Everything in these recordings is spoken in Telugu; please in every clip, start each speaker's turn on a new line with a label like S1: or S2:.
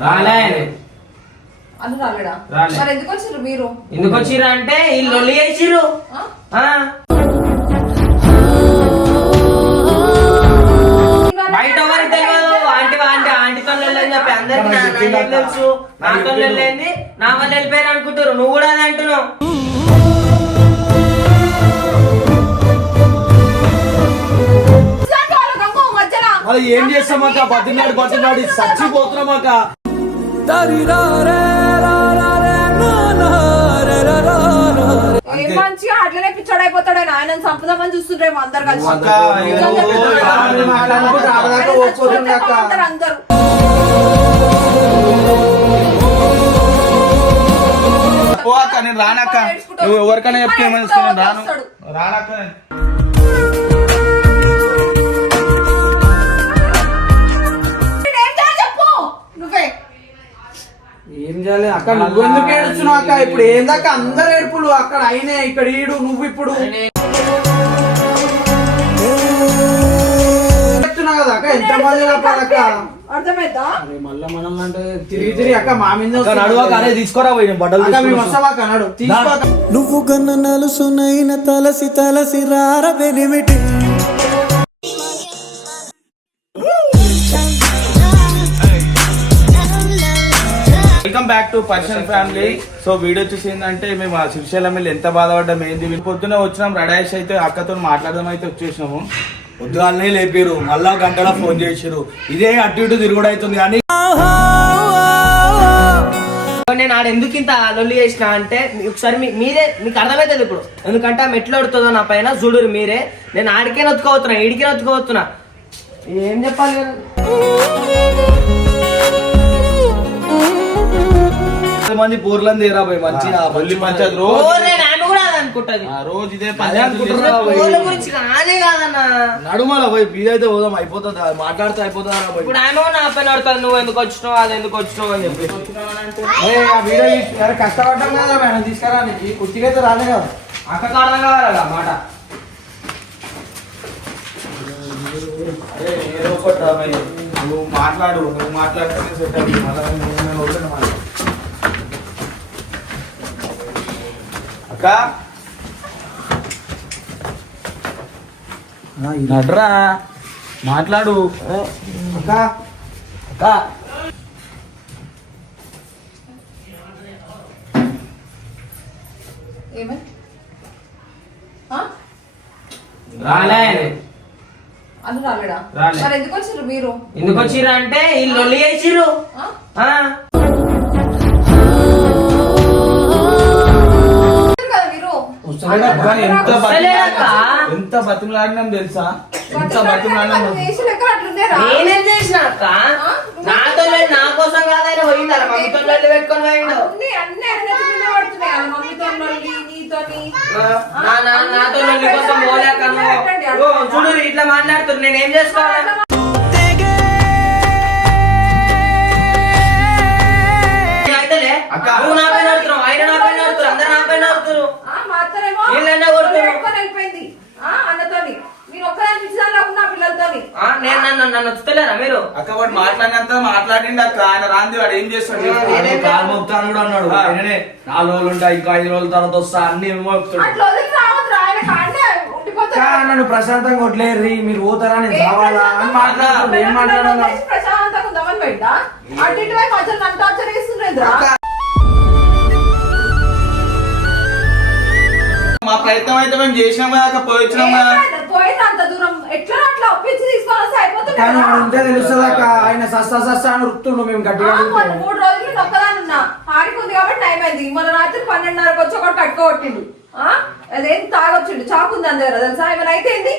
S1: రాలే ఆయన.
S2: అని రాలేడా?
S1: రాలే.
S2: మరి ఎందుకు వచ్చారు మీరు?
S1: ఎందుకు వచ్చిర్రు అంటే వీళ్ళు లొల్లి చేసిర్రు. బయట ఎవరికి తెలియదు ఆంటీ ఆంటీ వెళ్ళని చెప్పి అందరికి నా- తెలుసు? నా వల్ల వెళ్ళిపోయారు అనుకుంటారు నువ్వు కూడా అదే అంటున్నావు.
S3: ఏం చేస్తామాక బతినాడు బతినాడు చచ్చిపోతున్నామాక
S2: మంచిగా అట్లనే పిచ్చాడు అయిపోతాడు ఆయన. ఆయన చూస్తుండ్రేమో అందరు కలిసి. అందరూ.
S3: నేను రానక్క. నువ్వు ఎవరికైనా చెప్తే రాను. రానక్క ఏం చేయాలి? అక్క నువ్వు ఎందుకు ఏడుస్తున్నావు అక్క? ఇప్పుడు ఏందక్క అందరు ఏడుపులు అక్కడ అయినే ఇక్కడ ఈడు నువ్వు ఇప్పుడు. కదా అక్క ఎంత మంది అక్క?
S2: అర్థమైందా?
S3: మళ్ళా మనం అంటే తిరిగి తిరిగి అక్క మా మీద
S4: అనే తీసుకురా పోయి బట్టలు.
S5: నువ్వు గన్న నలుసునైన తలసి తలసి రార
S3: welcome back to person family so video వచ్చేసి ఏంటంటే మేము ఆ శ్రీశైలం వెళ్ళి ఎంత బాధపడ్డాం ఏంది? పొద్దున పొద్దున్న వచ్చినాం రెడాయిష్ అయితే అక్కతో మాట్లాడదాం అయితే వచ్చేసినాము.
S4: పొద్దుగాలనే లేపారు మళ్ళా గంటల ఫోన్ చేసారు ఇదే అటు ఇటు తిరుగుడు అవుతుంది కానీ
S1: నేను ఆడ ఎందుకు ఇంత లొల్లి చేసిన అంటే ఒకసారి మీ- మీరే మీకు అర్థమవుతుంది ఇప్పుడు. ఎందుకంటే ఆ ఎట్లా అడుతుందో నా పైన చూడురు మీరే. నేను ఆడికే నొత్తుకోవతున్నా ఈడికే నొత్తుకోవతున్నా ఏం చెప్పాలి
S4: మంది పూర్లను తీరా పోయి మంచిగా
S3: మళ్ళీ రోజు రోజు ఇదే
S1: గురించి కాదే కాదన్నా.
S4: నడుమల పోయి బీదైతే పోదాం అయిపోతుంది మాట్లాడితే అయిపోతుందా పోయి
S1: ఇప్పుడు ఆమె నా పైన ఆడుతుంది నువ్వు ఎందుకు వచ్చినావు అది ఎందుకు వచ్చినావు అని చెప్పి.
S3: ఏ, ఆ వీడియో కష్టపడ్డాం కదా మేడం తీసుకురా నీకు కుర్చీకి అయితే రాలే కదా.
S1: అక్క కారణం కావాలా మాట.
S3: నువ్వు మాట్లాడు నువ్వు మాట్లాడితేనే సెట్ అవుతుంది మళ్ళా నేను- నేను వదిలేను మళ్ళీ. అక్క నడ్రా మాట్లాడు. అక్క. అక్క.
S2: రాలేడా?
S1: రాలే.
S2: మరి ఎందుకు వచ్చారు మీరు?
S1: ఎందుకు వచ్చిర్రు అంటే వీళ్ళు చేసిర్రు.
S3: అక్క, ఎంత. బతిమలాడినాం- ఎంత బతిమలాడినాం తెలుసా? ఎంత బతిమలాడినాం?
S1: నేనేం చేసిన అక్క? నాతో లేదు, నా కోసం కాదని పోయింది అలా మమ్మీతో లొల్లి పెట్టుకొని పోయిండు. నా నా నాతో లొల్లి కోసం పోలేక నువ్వు ఓ, చూడు ఇట్లా మాట్లాడుతున్నారు నేను ఏం చేసుకోవాలి? అయితేలే
S3: అక్క.
S1: నువ్వు నా పైన ఆడుతున్నావు ఆయన నా పైన ఆడుతున్నారు అందరు నా పైన ఆడుతున్నారు
S2: ఆ, మా అత్తనేమో
S1: వీళ్ళన్నా
S2: అన్నతోని. ఒక్కదాని పిచ్చిదానిలో ఉన్న పిల్లలతోని.
S1: నేను నన్ను మీరు?
S3: అక్క వాడు మాట్లాడినంత మాట్లాడిండు అక్క. ఆయన రాంది వాడు ఏం చేస్తాడు
S4: కాలు మోపుతాను కూడా అన్నాడు.
S3: ఆ.
S4: ఆయననే నాలుగు రోజులు ఉంటా ఇంకా ఐదు రోజుల తర్వాత వస్తా అన్ని మోపుతాడు
S3: నన్ను ప్రశాంతంగా వదిలేరు మీరు పోతారా? నేను రావాలా? అని మాట్లాడుతుంది ఏం మాట్లాడాలా
S2: ప్రశాంతంగా ఉందామని పెట్టా అటు ఇటు పోయి మధ్యలో నన్ను టార్చర్ చేస్తుండ్రేంద్రా?
S3: మా ప్రయత్నం అయితే మేము చేసినాం కదా అక్క పోయి వచ్చినాం కదా.
S2: పోయింది అంత దూరం ఎట్లా అట్లా ఒప్పించి తీసుకొని వస్తే అయిపోతుంది
S3: కానీ
S2: కదా.
S3: వాడు ఉంటే తెలుస్తుంది అక్క ఆయన సస్తా సస్తా అని రుక్తుండు మేము గట్టిగా
S2: మొన్న మూడు రోజులు నేను ఒక్కదాని ఉన్నా. ఉంది కాబట్టి టైం అయింది. మొన్న రాత్రి పన్నెండున్నరకు వచ్చి ఒకటి కట్టుకోవట్టిండు ఆ? అదేం తాగొచ్చిండు. చాకు ఉంది అంద దగ్గర తెలుసా? ఏమైనా అయితే ఏంది?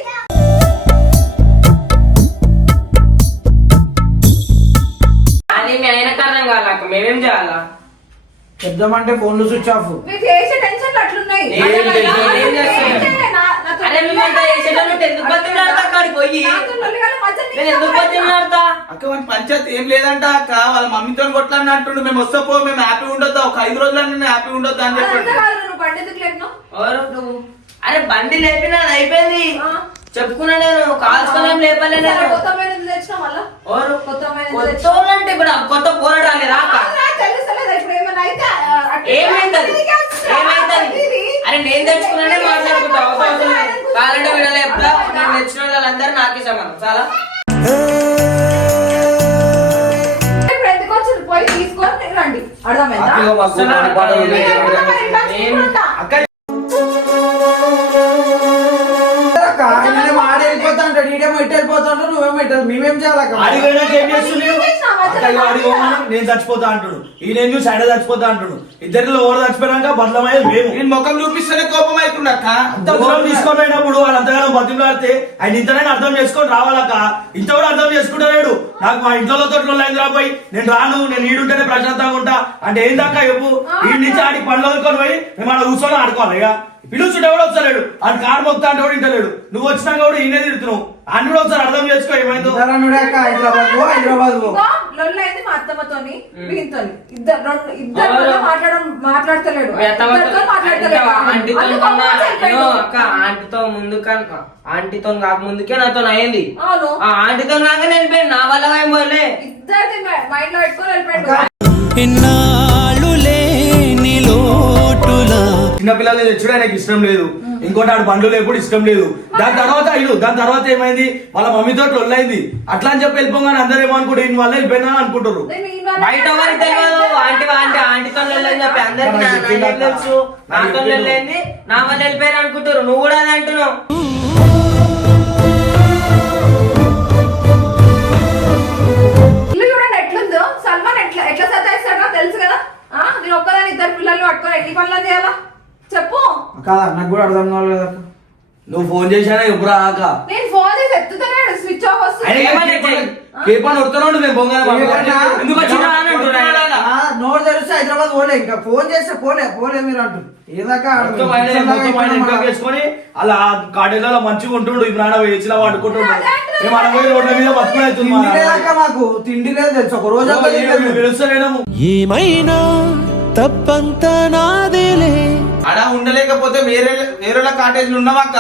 S1: అది మీ ఆయన కారణం కావాలక్క మేమేం చేయాలా?
S3: చెప్దామంటే ఫోన్లు స్విచ్ ఆఫ్
S2: మీరు చేసే టెన్షన్లు అట్లున్నాయి
S1: ఏం
S2: అర్థమైందా?
S1: టెన్షన్, ఏం చేస్తున్నావు?
S2: ఏం చేయలే, నా- నాతో
S1: అరే ఎందుకు బతిమలాడతా అక్కడికి పోయి? నేను ఎందుకు. బతిమలాడతా
S3: అక్క మన పంచాయతీ ఏం లేదంట అక్క వాళ్ళ మమ్మీతో కొట్లాడిన అంటుండు మేము వస్తే పో మేము హ్యాపీ ఉండొద్దా ఒక ఐదు రోజులు నేను హ్యాపీ ఉండొద్దా అని చెప్పండి?
S1: ఎవరు నువ్వు అరే బండి లేపినా అయిపోయింది
S2: ఆ.
S1: చెప్పుకున్నా నేను కాల్చుకోలేం లేపలే నేను
S2: కొత్త కొత్త మేడం
S1: కొత్త అంటే ఇప్పుడు కొత్త
S4: పోరాడాలి రాక.
S2: నేను
S6: తెచ్చుకున్నానే మాట్లాడుకుంటా. అవసరం కాలంటే వీడలే
S4: ఎప్పుడా నేను తెచ్చిన వాళ్ళందరూ
S2: నాకే సమానం. తీసుకొని
S4: రండి. ఇగో ఆడికి పోగానే నేను చచ్చిపోతా అంటాడు. ఈయన ఏం చూసి ఆయన చచ్చిపోతా అంటాడు. ఇద్దరిలో ఎవరు చచ్చిపోయాక బదలమయ్యేది మేము.
S3: నేను ముఖం చూపిస్తేనే కోపం అవుతుంది అక్క.
S4: దూరం తీసుకొని పోయినప్పుడు వాళ్ళు అంతగానో బతిమలాడితే ఆయన ఇంతనైనా అర్థం చేసుకొని రావాలక్క ఇంత కూడా అర్థం చేసుకుంటలేడు. నాకు మా ఇంట్లో తోటలో లైన్ రాబోయి నేను రాను నేను ఈడుంటేనే ప్రశాంతంగా ఉంటా. అంటే ఏందక్క చెప్పు? ఈ నుంచి ఆడికి పనులు వదులుకొని పోయి మేము ఆడ కూర్చొని ఆడుకోవాలి ఇక. పిలుచుంటే కూడా వస్తలేడు ఆడి కారు మొక్తా అంటే కూడా ఇంటలేడు నువ్వు వచ్చినాక కూడా ఈయనే తిడుతున్నావు. అన్ని కూడా ఒకసారి అర్థం చేసుకో ఏమైందో?
S6: హైదరాబాద్ హైదరాబాద్
S2: లొల్లి మా అత్తమ్మతోని వీళ్ళతోని ఇద్దరు రెండు ఇద్దరు మాట్లాడడం మాట్లాడతలేడు.
S1: ఆంటీతో ముందు కన్నా ఆంటీతో కాక ముందుకే నాతో అయింది ఆ ఆంటీతో కాక వెళ్ళిపోయింది నా వల్ల ఏం పోలే.
S2: ఇద్దరిది మైండ్లో పెట్టుకొని వెళ్ళిపోయాడు.
S5: ఇన్నాళ్ళు లేని లోటులా
S4: చిన్నపిల్లల్ని తెచ్చుడు ఆయనకి ఇష్టం లేదు. ఇంకోటి ఆడు బండ్లు లేపుడు ఇష్టం లేదు. దాని తర్వాత ఇడు దాని తర్వాత ఏమైంది? వాళ్ళ మమ్మీతో లొల్లైంది అట్లా అని చెప్పి వెళ్ళిపోగానే అందరూ ఏమనుకుంటారు ఈయన వల్ల వెళ్ళిపోయినా అనుకుంటారు.
S1: బయట ఎవరికి తెలియదు. ఆంటీ ఆంటీ ఆంటీతో వెళ్ళని చెప్పి అందరికి నా- వల్ల వెళ్ళిపోయారు అనుకుంటారు. నువ్వు కూడా అదే అంటున్నావు.
S2: ఎట్లా ఎట్లా సతాయిస్తాడో తెలుసు కదా. ఆ నేను ఒక్కదాని ఇద్దరు పిల్లల్ని పట్టుకొని ఎన్ని పనులు చేయాలా? చెప్పు.
S6: కాదా నాకు కూడా అర్థం కావాలి కదా.
S4: నువ్వు ఫోన్ చేశానా? ఎప్పుడు ఆక
S2: నేను ఫోన్ చేసి స్విచ్ ఆఫ్ వస్తుంది?
S4: కేపాన్ వస్తున్నాడు మేము బొంగానే
S6: ఏమన్నా?
S1: ఎందుకు వచ్చినా అని అంటున్నాడు
S6: ఆ, నోరు తెలిస్తే హైదరాబాద్ పోలే ఇంకా ఫోన్ చేస్తే పోలే పోలే మీరు
S4: అలా కాటేజీలో మంచిగా ఉంటుండు ఇప్పుడు ఆడ మేము రోడ్ల మీద బతుకునేస్తుంది
S6: తిండి లేదక్క మాకు తిండి లేదు తెలుసు ఒక రోజు.
S4: పిలుస్తలేము
S5: ఏమైనా తప్పంతా నాదేలే.
S3: ఆడ ఉండలేకపోతే వేరే వేరే కాటేజీలు
S6: అనుకోక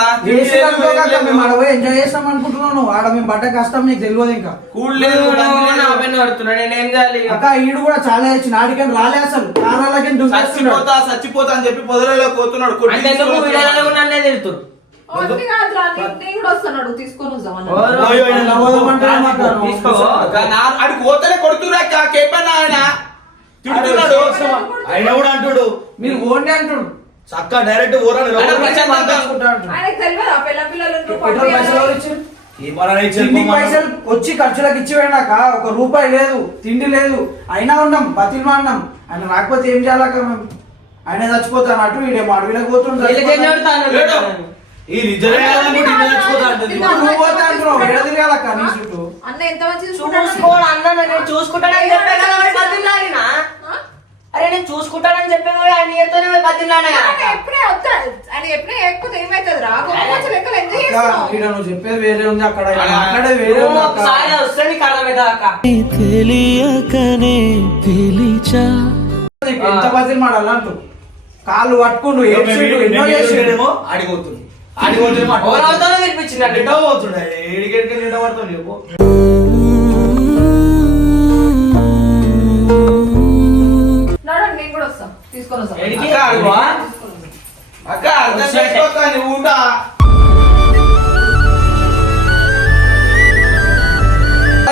S6: మేము ఎంజాయ్ చేస్తాం అనుకుంటున్నాను ఆడ మేము పడ్డ కష్టం నీకు తెలియదు ఇంకా.
S3: కూడలేదు
S1: నేనేం చేయాలి?
S6: అక్క ఈడు కూడా చాలా ఇచ్చిన ఆడికని రాలే అసలు. కారాలకి
S3: చచ్చిపోతా చచ్చిపోతా అని చెప్పి పొదలలో పోతున్నాడు కొట్టి
S1: అంటే ఎందుకు వీడియోలో కూడా నన్నే తిడుతురు
S2: అందుకే కాదురా నీ- నేను కూడా వస్తున్నాడు తీసుకొని వద్దామని
S1: ఎవరు?
S4: అయ్యో, ఆయన
S6: నవ్వదమంటాడు మాట్లాడు.
S1: తీసుకో.
S3: అది పోతేనే కొడుతురాక కేపన్న ఆయన. తిడుతున్నాడు.
S4: ఆయన కూడా అంటుడు.
S6: మీరు ఓన్లీ అంటాడు.
S4: చక్క డైరెక్ట్ ఊరని
S6: పైసలు వచ్చి ఖర్చులకు ఇచ్చి వెళ్ళాక ఒక రూపాయి లేదు తిండి లేదు. అయినా ఉన్నాం బతిమా అన్నాం ఆయన రాకపోతే ఏం చేయాలక్క మేము ఆయన చచ్చిపోతాను అటు వీడేమో అడవిలోకి.
S1: చెబుతాను?
S4: ఈ
S2: అన్న ఎంత మంచి చూసుకుంటాడు
S1: చూసుకోడు అరే నేను చూసుకుంటాడని చెప్పే కదా ఆయన నీతోనే పోయి.
S2: ఆయన ఎప్పుడే ఆయన ఎప్పుడే ఎక్కువ రా చేస్తున్నావు
S6: నువ్వు చెప్పేది వేరే ఉంది అక్కడ మాట్లాడేది వేరే
S1: నువ్వు
S6: ఉంది అక్క
S1: ఒకసారి వస్తే నీకు అర్థమైందా అక్క
S5: తెలియకనే పిలిచా
S6: నీకు ఎంత మాడాలి అంటూ కాళ్ళు పట్టుకుండు ఏడ్చిండు, ఎన్నో చేసిండు.
S4: ఎటో పోతుండే ఏడికెడికి పడుతుంది చెప్పు
S2: నడవండి నేను కూడా వస్తాను తీసుకొని వస్తాను
S1: ఏడికి?
S3: అక్క, అర్థం చేసుకోక నువ్వు ఉంటా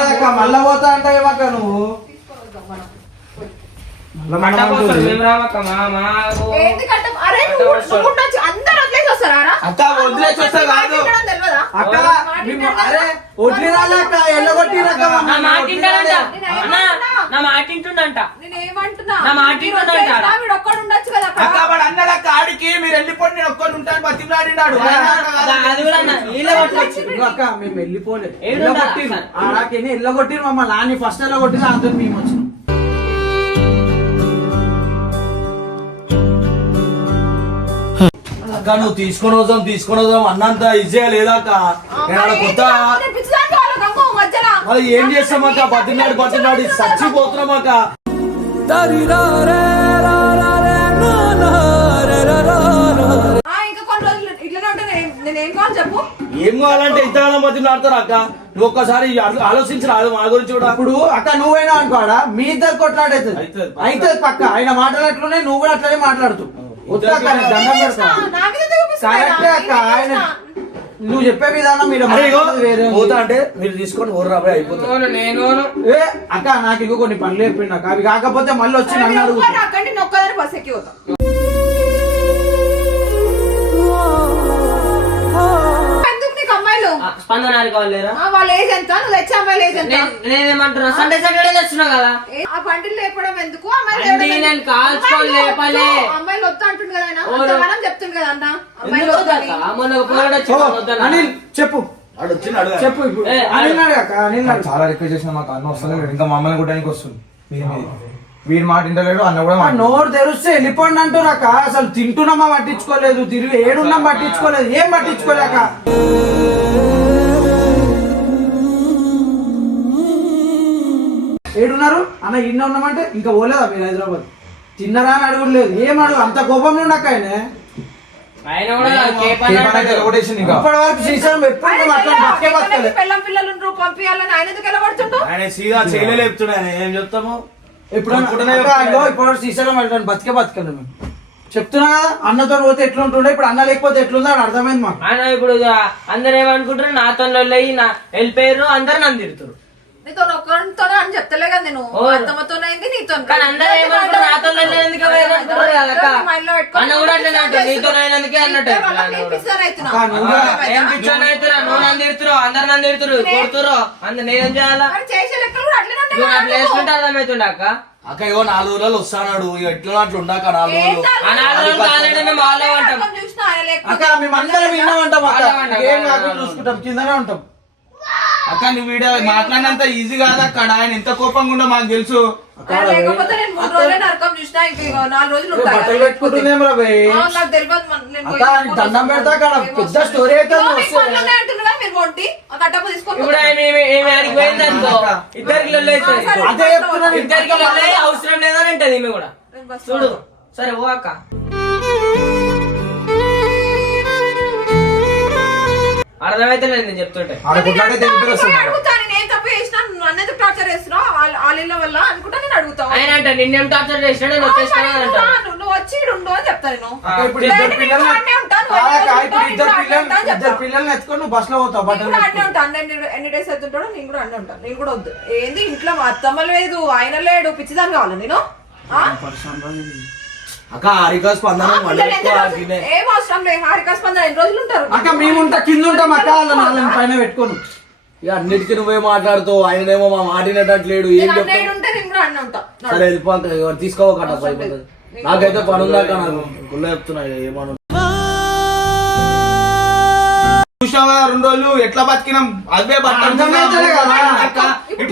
S6: అక్క, మళ్ళా పోతా అంటావు ఏమక్క నువ్వు?
S2: తీసుకొని వద్దాం మనం.
S6: మళ్ళా
S1: మంట
S6: మనం
S1: పోస్తాడు,
S6: అంటుంది.
S1: మేము రామక్క, మా మాకు.
S2: ఎందుకంటే అరే నువ్వు నువ్వు ఉండొచ్చు. అందరు వదిలేసి వస్తారా?
S3: అక్క, వదిలేసి వస్తా కాదు.
S2: తెలియదా
S6: అక్క మేము అరే వడ్లీ
S1: నా మాట అన్న? నా మాట వింటుండంట.
S2: నేను ఏమంటున్నా
S1: నా మాట
S2: అక్కడ.
S3: అక్క వాడు అన్నాడు అక్క ఆడికి మీరు వెళ్ళిపోయి నేను ఉంటాను బతిమలాడినాడు
S1: అది- కూడా
S6: అక్క మేము వెళ్ళిపోలేదు. ఎల్లగొట్టిరు ఎల్లగొట్టిరు మమ్మల్ని ఆని ఫస్ట్ ఎల్లగొట్టిరు అందరు మేము వచ్చినాం.
S4: అక్క నువ్వు తీసుకొని వద్దాం తీసుకొని వద్దాం అన్నంత ఈజీగా లేదాక నేను కొత్త
S2: నేను పిచ్చిదాన్ని వాళ్ళ గమ్ము మధ్యలో.
S4: మరి ఏం చేస్తామక్క? బతినాడు బతినాడు చచ్చిపోతున్నామక్క.
S2: ఆ, ఇంకా కొన్ని రోజులు ఇట్లనే ఉంటే నేను ఏం- నేను ఏం కావాలి చెప్పు?
S4: ఏం కావాలంటే ఇంతగానో బతినాడుతారు అక్క. నువ్వు ఒక్కసారి ఆలో- ఆలోచించి రాదు మా గురించి కూడా.
S6: ఇప్పుడు అక్క నువ్వైనా అనుకోడా మీ ఇద్దరు కొట్లాడైతుంది
S4: అయితది.
S6: అయితే పక్క. ఆయన మాట్లాడట్లునే నువ్వు కూడా అట్లనే మాట్లాడుతూ? కరెక్టే అక్క ఆయన? నువ్వు చెప్పే విధానం మీరు.
S4: పోతా అంటే మీరు తీసుకొని ఓర్రా రాబాయ్ అయిపోతుంది.
S1: నేను.
S6: ఏ అక్క నాకు ఇగో కొన్ని పనులు చెప్పిండు అక్క. అవి కాకపోతే మళ్ళీ వచ్చి నన్ను అడుగుతా.
S2: అక్కడి నొక్కదని బస్ ఎక్కి పోతాం.
S1: స్పందనానికి వాళ్ళు లేరా
S2: ఆ, వాళ్ళ ఏజ్ ఎంత? నువ్వు తెచ్చే అమ్మాయిల ఏజ్ ఎంత?
S1: నేను- నేనేమంటున్నా? సండే సాటర్డే తెచ్చున్నా కదా.
S2: ఆ బండిలు లేపడం ఎందుకు? అమ్మాయిలు
S1: నేను
S2: అమ్మాయిలు. వద్దు, అంటుండు కదా చెప్తుండు కదా అన్న.
S6: అనిల్ చెప్పు. చెప్పు ఇప్పుడు. అనిల్ అనిల్.
S7: చాలా రిక్వెస్ట్ చేసిన మాకు అన్న వస్తలేదు ఇంకా మమ్మల్ని కొట్టడానికి వస్తుంది. వీడి మాట ఇంటలేడు అన్న కూడా
S6: నోరు తెరిస్తే వెళ్ళిపోండి అంటున్నాక అసలు తింటున్నామా పట్టించుకోలేదు తిరిగి ఏడున్నాం పట్టించుకోలేదు ఏం పట్టించుకోలేక ఏడున్నారు? అన్న ఇన్న ఉన్నామంటే ఇంకా పోలేదా మీరు హైదరాబాద్? తిన్నరా అని అడుగులేదు ఏం అడుగు? అంత కోపంలో ఉండక ఆయన. ఎప్పుడు
S2: ఆయన పిల్లలు ఎందుకు
S4: సీదా ఏం చెప్తాము?
S6: ఇప్పుడు ఇప్పుడు శ్రీశైలం బతికే బతకలేదు మేము. చెప్తున్నా కదా అన్నతో పోతే ఎట్లుంటుండే? ఇప్పుడు అన్న లేకపోతే ఎట్లుందో అని అర్థమైంది మాకు.
S1: ఆయన ఇప్పుడు అందరు ఏమనుకుంటారు నాతో లొల్లయి నా వెళ్ళిపోయారు అందరు నన్ను తిడుతారు
S2: నీతో ఒక్కరితోనే అని చెప్తలే కదా నేను
S1: ఓ.
S2: అత్తమ్మతోనైంది నీతో
S1: కానీ అందరూ ఏమనుకుంటారు నాతో లొల్లి ఎందుకు పోయారు అనుకుంటారు కదా అక్క. అన్న కూడా అట్లనే అంటాడు నీతో అయినందుకే అన్నట్టు అన్న కూడా.
S6: అక్క, నువ్వు కూడా
S1: ఏం పిచ్చోని అవుతురా నువ్వు నన్ను తిడుతురు అందరు నన్ను తిడుతురు కొడుతురు అంద నేనేం చేయాలా నువ్వు అర్థమవుతుండే అక్క
S4: అక్క ఇగో నాలుగు రోజులు వస్తాడు ఇక ఎట్లా అట్లా ఉండాక నాలుగు రోజులు
S1: మేము వాళ్ళే
S6: అక్క అందరం విన్నామంటాం అక్క
S1: వాళ్ళే ఉంటాం.
S6: ఏం కాకుండా చూసుకుంటాం కిందనే ఉంటాం
S3: అక్క నువ్వు వీడియో మాట్లాడినంత ఈజీ కాదు అక్కడ ఆయన ఎంత కోపంగా ఉండో మాకు తెలుసు.
S2: లేకపోతే నేను మూడు రోజులే నరకం చూసినా ఇంక నాలుగు రోజులు
S6: ఏ,
S2: ఉంటాయి
S6: బట్టలు పెట్టుకుంటుందేం రా భయ్
S2: ఆ, నాకు తెలియదు మన- నేను
S6: అక్క,
S2: పోయి-
S6: ఆయన దండం పెడతా అక్కడ పెద్ద. స్టోరీ అయితే
S2: మీకు ఉన్నాయి అంటున్నారు మీరు తీసుకొని
S1: ఇప్పుడు ఆయన ఏమి ఏమి ఆడికి పోయింది అనుకో. ఇద్దరికి లొల్లి అవుతుంది
S2: సరే,
S6: అదే చెప్తున్నాను.
S1: ఇద్దరికి లొల్లి అయ్యి అవసరం లేదని అంటది ఈమె కూడా.
S2: నేను బస్
S1: చూడు. సరే ఓ అక్క. అర్థమైతే నేను చెప్తుంటే.
S7: ఆడ
S2: నేను అడుగుతా నేను ఏం తప్పు చేసినా టార్చర్ చేస్తున్నావు? వాళ్ళ- ఇళ్ళ వల్ల అనుకుంటా నేను అడుగుతావు
S1: ఆయన అంట నిన్నేం టార్చర్ చేసినా నేను
S2: నువ్వు నువ్వు వచ్చి ఈడ ఉండు అని చెప్తా నేను.
S6: అక్క, ఇప్పుడు ఇద్దరు పిల్లలు ఇద్దరు పిల్లలు ఇద్దరు. పిల్లల్ని ఎత్తుకొని నువ్వు బస్లో పోతావు
S2: కూడా అన్నీ. ఉంటాను నేను ఎన్ని డేస్ అవుతుంటాడో నేను కూడా అన్నీ ఉంటాను నేను కూడా వద్దు. ఏంది ఇంట్లో అత్తమ్మ లేదు ఆయన లేడు పిచ్చిదాన్ని కావాలా నేను? ఆ?
S4: అక్క హరికా స్పందన
S2: ఏం అవసరం లేదు హారిక స్పందన ఎన్ని రోజులు ఉంటారు?
S6: అక్క మేము ఉంటా కింద ఉంటాం అక్క పైన పెట్టుకోను.
S4: ఇక అన్నిటికీ నువ్వే మాట్లాడుతావు ఆయనేమో మా మాటినట్లేడు ఏం చెప్తావు? సరే అబ్బా అయిపోతుంది నాకైతే పని ఉందాక నాకు. గుళ్ళ చెప్తున్నా ఏమను
S3: చూసావా రెండు రోజులు ఎట్లా బతికినాం అవే. అక్క
S2: ఇప్పుడు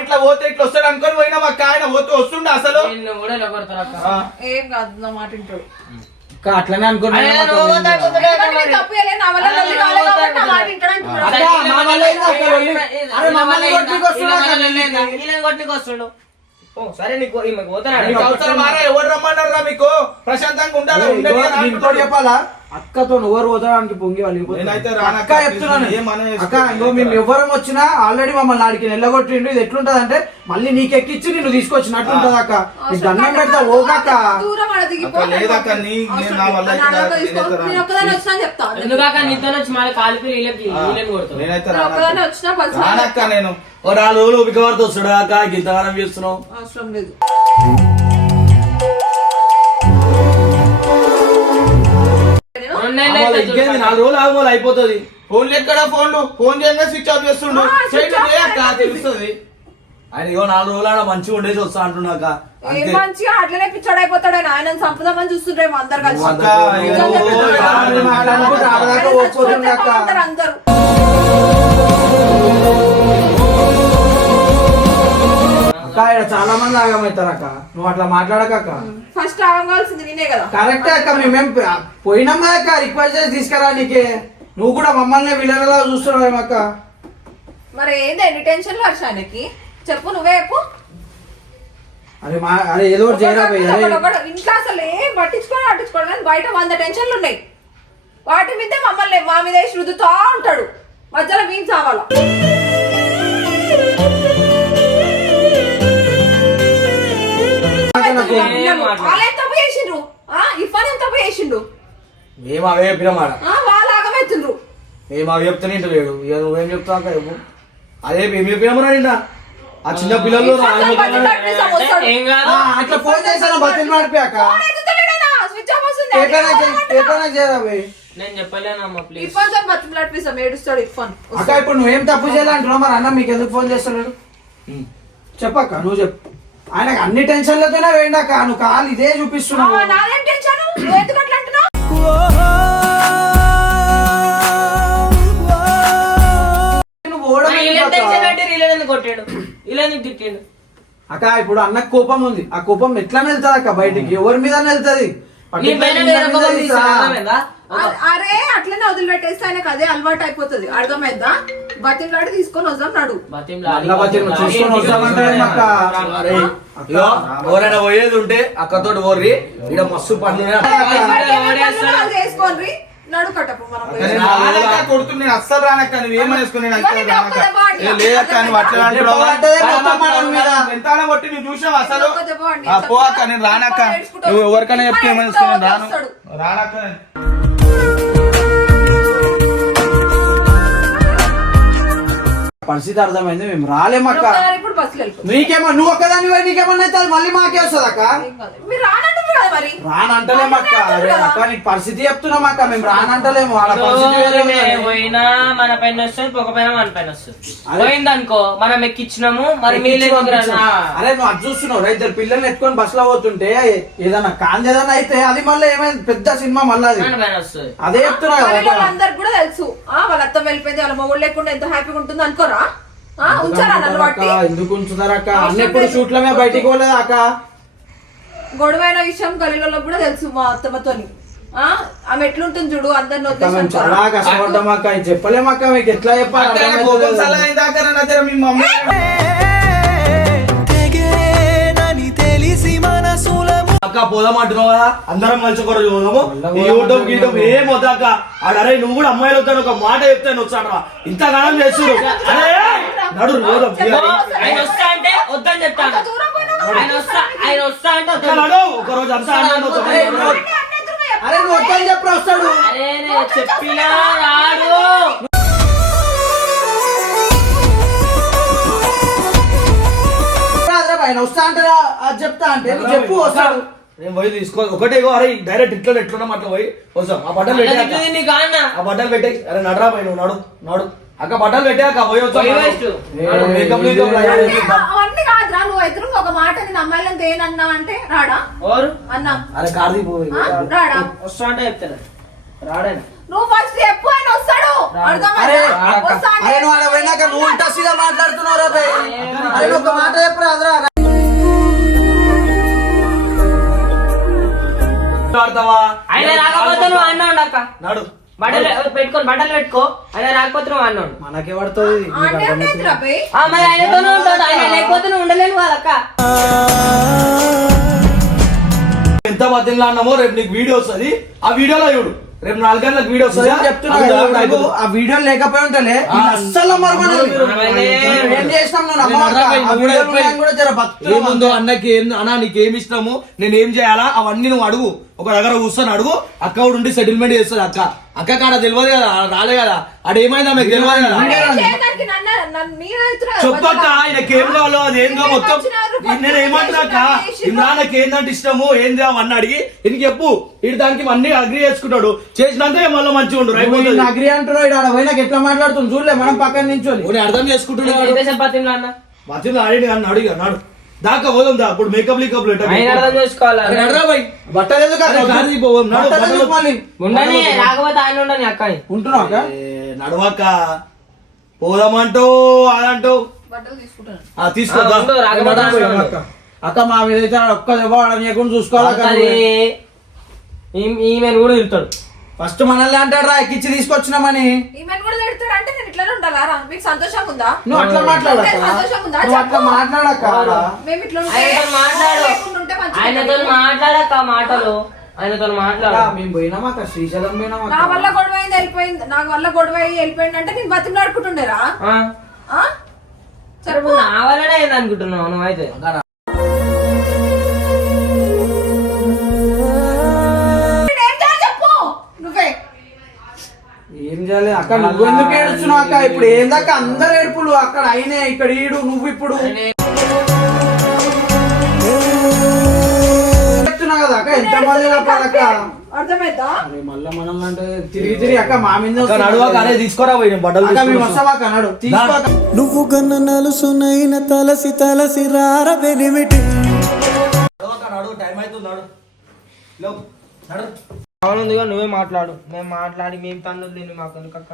S3: ఇట్లా పోతే ఇట్లా వస్తాడు అనుకొని పోయినాం అక్క ఆయన పోతే వస్తుండే అసలు
S2: ఏం కాదు నా మాట వింటాడు
S6: అట్లనే అనుకుని
S1: ఆయన
S6: మేము
S1: నువ్వు
S6: పోతాం.
S1: పోతా, పోతా,
S2: ఎందుకంటే నేను తప్పు చేయలేదు, నా వల్ల లొల్లి కాలేదు కాబట్టి నా మాట వింటాడు అంటున్నాడు.
S6: అక్క, మా వల్ల ఏంది అక్క లొల్లి? అరే మమ్మల్ని కొట్టుకు వస్తున్నాడు అక్క.
S1: వీళ్ళని కొట్టుకు వస్తుండు ఓ సరే నీకు
S3: నీకు అవసరం మారా ఎవరు రమ్మన్నారా మీకు ప్రశాంతంగా ఉండాలి.
S6: చెప్పాలా అక్కతో ఎవరు పోతాడానికి పొంగి వాళ్ళు
S3: నేనైతే రానక్క.
S6: అక్క చెప్తున్నాను. అక్క ఇంకో మేము ఎవరం వచ్చినా ఆల్రెడీ మమ్మల్ని ఆడికి నిల్లగొట్టిండు ఇది ఎట్లుంటది అంటే మళ్ళీ నీకు ఎక్కిచ్చి నిన్ను తీసుకొచ్చినట్టు ఉంటది అక్క నీకు దండం పెడతా ఓకక్క.
S3: నేను
S2: నేను నేను
S3: రానక్క. నేను.
S4: ఓ నాలుగు రోజులు ఉపిక పడితే వస్తాడు అక్క? ఇంతగానం చేస్తున్నావు?
S2: అవసరం లేదు.
S4: ఇంకేంది. నాలుగు రోజులు ఆగమోలు అయిపోతుంది.
S3: ఫోన్లు ఎక్కడ ఫోన్లు? ఫోన్ చేయగా స్విచ్ ఆఫ్ చేస్తుండు. తెలుస్తుంది.
S4: ఆయన ఇగో నాలుగు రోజులు ఆడ మంచిగా ఉండేసి వస్తా అంటున్నాక
S2: మంచిగా? అట్లనే పిచ్చోడు అయిపోతాడు ఆయన. చంపుదామని చూస్తుండ్రేమో అందరు కలిసి.
S3: అక్క,
S6: అక్క ఇక్కడ చాలా మంది ఆగమవుతారు అక్క నువ్వు అట్లా మాట్లాడక అక్క
S2: ఫస్ట్ ఆగవలసింది నేనే కదా.
S6: కరెక్టే అక్క మేమేం పోయినాం కదా అక్క రిక్వెస్ట్ చేసి తీసుకురా నీకే. నువ్వు కూడా మమ్మల్ని విలనలా చూస్తున్నావు అక్క.
S2: మరి ఏంది ఎన్ని టెన్షన్లు వర్ష ఆయనకి చెప్పు నువ్వే చెప్పు.
S6: అరే మా అరే ఏదో ఒకటి చేయరా
S2: ఇంట్లో అసలు ఏం పట్టించుకోవడం పట్టించుకోవడం కానీ బయట వంద టెన్షన్లు ఉన్నాయి. వాటి మీదే మమ్మల్ని మా మీద వేసి రుద్దుతా ఉంటాడు. మధ్యలో మేము చావాలా? తప్పు చేసిండ్రు. ఆ ఇఫాన్ తప్పు చేసిండు
S4: మేము అవే చెప్పినామాట
S2: ఆ వాళ్ళు
S7: ఏ మాకు చెప్తానే లేడు ఇక నువ్వేం చెప్తావు అక్క చెప్పు. అదే ఏం చెప్పినామరా నిన్న? ఆ చిన్న పిల్లలు
S6: అట్లా ఫోన్ చేశాను? బతిని
S1: నేను చెప్పలేనమ్మా ప్లీజ్
S2: ఏడుస్తాడు
S6: అక్క ఇప్పుడు నువ్వేం తప్పు చేయాలంటున్నావు మరి? అన్న మీకు ఎందుకు ఫోన్ చేస్తున్నాడు? చెప్పక్క నువ్వు చెప్పు. ఆయనకు అన్ని టెన్షన్లతోనే వేయండాక నువ్వు కాలు ఇదే చూపిస్తున్నావు.
S2: నాదేం టెన్షన్? ఎందుకు అట్లా అంటున్నావు?
S1: కొట్టాడు? ఇలా తిట్టాడు?
S6: అక్క ఇప్పుడు అన్నకు కోపం ఉంది. ఆ కోపం ఎట్లా వెళ్తుంది అక్క బయటికి? ఎవరి మీద వెళ్తుంది
S2: అరే అట్లనే వదిలిపెట్టేస్తే ఆయనకు అదే అలవాటు అయిపోతుంది. అర్థమైందా? బతిలాడి తీసుకొని వద్దాం నడు
S1: బతిమలాడి,
S6: బతిమలాడి
S7: ఎవరైనా పోయేది ఉంటే అక్కతోటి ఓర్రి ఇక్కడ మస్తు పనులు
S2: వాళ్ళు చేసుకోండి
S3: అస్సలు రానక్క నువ్వు లేదక్క అట్లా. ఎంత కొట్టి నువ్వు చూసావు అసలు? పో అక్క నేను రానక్క. నువ్వు ఎవరికైనా చెప్తే
S2: మరి
S3: ఏమనేసుకుని నేను రాను.
S2: వస్తాడు.
S3: రానక్క
S6: పరిస్థితి అర్థమైంది. మేము రాలేమక్క. నీకేమో నువ్వు ఒక్కదాని పోయి నీకేమన్నా మళ్ళీ మాకే వస్తుంది అక్క
S2: కాదు. మీరు?
S6: రానంటలేమక్క. అరే అక్క పరిస్థితి చెప్తున్నాం అక్క. మేము రానంటలేము. వాళ్ళ పరిస్థితి వేరే
S1: రోజు
S6: ఉన్నది.
S1: పోయినా మన పైన వస్తుంది పొగ పైన మన పైన వస్తుంది.
S6: అదే.
S1: పోయిందనుకో మనం ఎక్కించినాము మరి మీరు
S6: ఎక్కించి
S1: ఎందుకు.
S6: అరే నువ్వు అది చూస్తున్నావు రా, ఇద్దరు పిల్లల్ని ఎత్తుకొని బస్లో పోతుంటే ఏదైనా కాంతి ఏదైనా అయితే అది మళ్ళీ ఏమైంది? పెద్ద సినిమా మళ్ళీ అది.
S1: మన పైన వస్తుంది.
S6: అదే చెప్తున్నా కదా
S2: మరి
S6: అక్క.
S2: వాళ్ళందరికి కూడా తెలుసు. ఆ వాళ్ళ అత్త వెళ్ళిపోయింది వాళ్ళ మొగుడు లేకుండా ఎంత హ్యాపీగా ఉంటుంది అనుకోరా? ఆ, ఉంచారా నన్ను
S6: అక్క,
S2: బట్టి
S6: ఎందుకు ఉంచుతారు అక్క? అన్న ఎప్పుడు షూట్లమే బయటికి పోలేదా అక్క?
S2: గొడవైన విషయం గలీలలో కూడా తెలుసు మా అత్తమ్మతోని. ఆ? ఆమె ఎట్లుంటుంది చూడు అందరిని వదిలేసి
S6: చాలా కష్టపడ్డాం అక్క ఇది చెప్పలేమక్క మీకు ఎట్లా చెప్పాలి?
S3: అక్క,
S4: పోదాం అంటున్నావు కదా? అందరం రోజు పోదాము. ఈ యూట్యూబ్ గీటూబ్ ఏం వద్దాక అరే నువ్వు కూడా అమ్మాయిలు వద్దాను ఒక మాట చెప్తాను వచ్చాడు ఇంతగానం చేస్తురు అరే నడు
S1: వద్దని చెప్తాను ఆయన వస్తా ఆయన వస్తా అంటే
S4: అక్క
S1: వద్దని
S4: నడు ఒక రోజు అంతా అన్నాను ఒక
S6: అరే,
S4: రోజు.
S6: నువ్వు- అరే నువ్వు వద్దని చెప్పి వస్తాడు.
S1: అరే నేను చెప్పినా రాడు.
S6: రాదురా ఆయన వస్తా అంటే రా- అది చెప్తా అంటే నువ్వు చెప్పు వస్తాడు.
S4: నేను పోయి తీసుకో ఒకటే అరే డైరెక్ట్ ఇట్లా ఎట్లున్నాం అట్లా పోయి వస్తాం ఆ బట్టలు
S1: అన్న
S4: ఆ బట్టలు పెట్టే అరే నడరా పోయి నువ్వు నడు నడు. అక్క బట్టలు పెట్టాక మేకప్.
S2: అవన్నీ కాదురా నువ్వు ఎదురు ఒక మాట నేను అమ్మాయిలను తేనన్నా అంటే రాడా? అన్నా.
S4: అరే?
S2: రాడా.
S1: వస్తా అంటే చెప్తాను. రాడాను.
S2: నువ్వు ఫస్ట్ చెప్పు ఆయన వస్తాడు.
S6: అరే నువ్వు పోయినాక నువ్వు సీదా మాట్లాడుతున్నావు రా. అరే ఒక మాట చెప్పు రాదురా
S4: ఆడతావా
S1: ఆయన రాకపోతే నువ్వు అన్న ఉండక్క
S4: నడు.
S1: బట్టలు పెట్టుకొని బట్టలు పెట్టుకో ఆయన రాకపోతే నువ్వు అన్న ఉండు
S6: మనకే పడుతుంది నీకు
S2: అంటే
S6: అర్థమవుతుందా?
S2: ఏంటిరా బే?
S1: ఆ, మరి ఆయనతోనే ఉంటాడు ఆయన లేకపోతే నువ్వు ఉండలేను వాళ్ళక్క
S4: ఎంత బతిలా అన్నామో రేపు నీకు వీడియో వస్తుంది. ఆ వీడియోలో చూడు. రేపు నాలుగు గంటలకు వీడియో వస్తుంది?
S6: చెప్తున్నా నాకు ఆ వీడియో లేకపోయి ఉంటేలే వీళ్ళు అస్సలు ఏం చేసినాం నువ్వు? నమ్మవక్క? ఆ వీడియోలు ఉన్నాయని కూడా జర బతుకుతున్నాం
S4: ఏముందో
S6: అంతే.
S4: అన్నకి ఏం అన్నా నీకు ఏమి ఇష్టము? నేను ఏం చేయాలా? అవన్నీ నువ్వు అడుగు. ఒక దగ్గర కూర్చొని అడుగు అక్క కూడా ఉండి సెటిల్మెంట్ చేస్తుంది అక్క. అక్క కాడ తెలియదు కదా రాలే కదా. అక్కడ ఏమైందా మీకు తెలియదు కదా. చెప్పక్క. ఆయనకి ఏం కావాలో అది ఏం కావాలి మొత్తం. నేను ఏమంటున్నాక ఇమ్రాన్కి ఏంటంటే ఇష్టము ఏంది అవన్నీ అడిగి ఇది చెప్పు ఇటు దానికి అన్ని అగ్రి చేసుకుంటాడు. చేసినాక మళ్ళీ మంచిగా ఉండు రైట్
S6: అగ్రి ఈడ ఆడ పోయినాక ఎట్లా మాట్లాడుతుంది చూడలే మనం పక్కన నించొని
S4: అర్థం చేసుకుంటున్నాడు మధ్యలో ఆడి అన్నాడు ఇక అన్నాడు. దాకా పోదాం దా అప్పుడు మేకప్ లీకప్
S1: అర్థం చేసుకోవాలి? ఉండని రాకపోతే ఆయన ఉండని అక్క?
S4: నడవక పోదామంటూ అదంటూ
S6: మా మీద ఒక్క దెబ్బ చూసుకోవాలి
S1: ఈమె కూడా తిరుగుతాడు
S6: ఫస్ట్ మనల్ని అంటాడు రా ఎక్కిచ్చి తీసుకొచ్చినామని.
S2: ఈమెను కూడా తిడతాడు అంటే నేను ఇట్లానే ఉండాలా రా? మీకు సంతోషంగా ఉందా
S6: నువ్వు అట్లా మాట్లాడక
S2: సంతోషంగా ఉందా
S6: నువ్వు అట్లా
S2: చెప్పు.
S6: మాట్లాడక
S2: మేము ఇట్లా ఉంటే
S1: ఆయనతో మాట్లాడు.
S2: లేకుండా ఉంటే మంచిగా
S1: ఆయనతో
S2: ఉంటుంది.
S1: మాట్లాడక మాటలు. ఆయనతో మాట్లాడు.
S6: మేము పోయినామా శ్రీశైలం పోయినామా
S2: నా వల్ల గొడవ అయింది వెళ్ళిపోయింది. నాకు వల్ల గొడవ అయ్యి వెళ్ళిపోయింది అంటే నేను బతిమలాడుకుంటుండేరా
S1: ఆ?
S2: ఆ?
S1: సరే ఇప్పుడు నా వల్లనే అయింది అనుకుంటున్నావు నువ్వైతే.
S6: అక్క నువ్వు ఎందుకు ఏడుస్తున్నావు అక్క? ఇప్పుడు ఏందక్క? అందరు ఏడుపులు అక్కడ అయినే ఇక్కడ ఈడు నువ్వు ఇప్పుడు. కదా అక్క ఎంత మంది అక్క?
S2: అర్థమైందా?
S6: మళ్ళా మనల్ని అంటే తిరిగి తిరిగి అక్క మా మీద
S4: అక్క నడువాక అనే తీసుకోరా పోయి నేను బట్టలు
S6: అక్క మేము
S4: తీసుకొని వస్తా.
S6: వస్తావా అక్క? నడు తీసుకో
S5: నువ్వు గన్న నలుసునైన తలసి తలసి రార వెనిమిటి
S4: నడువాక నడు టైం అవుతుంది నడు. లేవు, నడు.
S1: అవునుందిగా నువ్వే మాట్లాడు. మేము మాట్లాడి మేము తన్నులు మాకు ఎందుకక్క?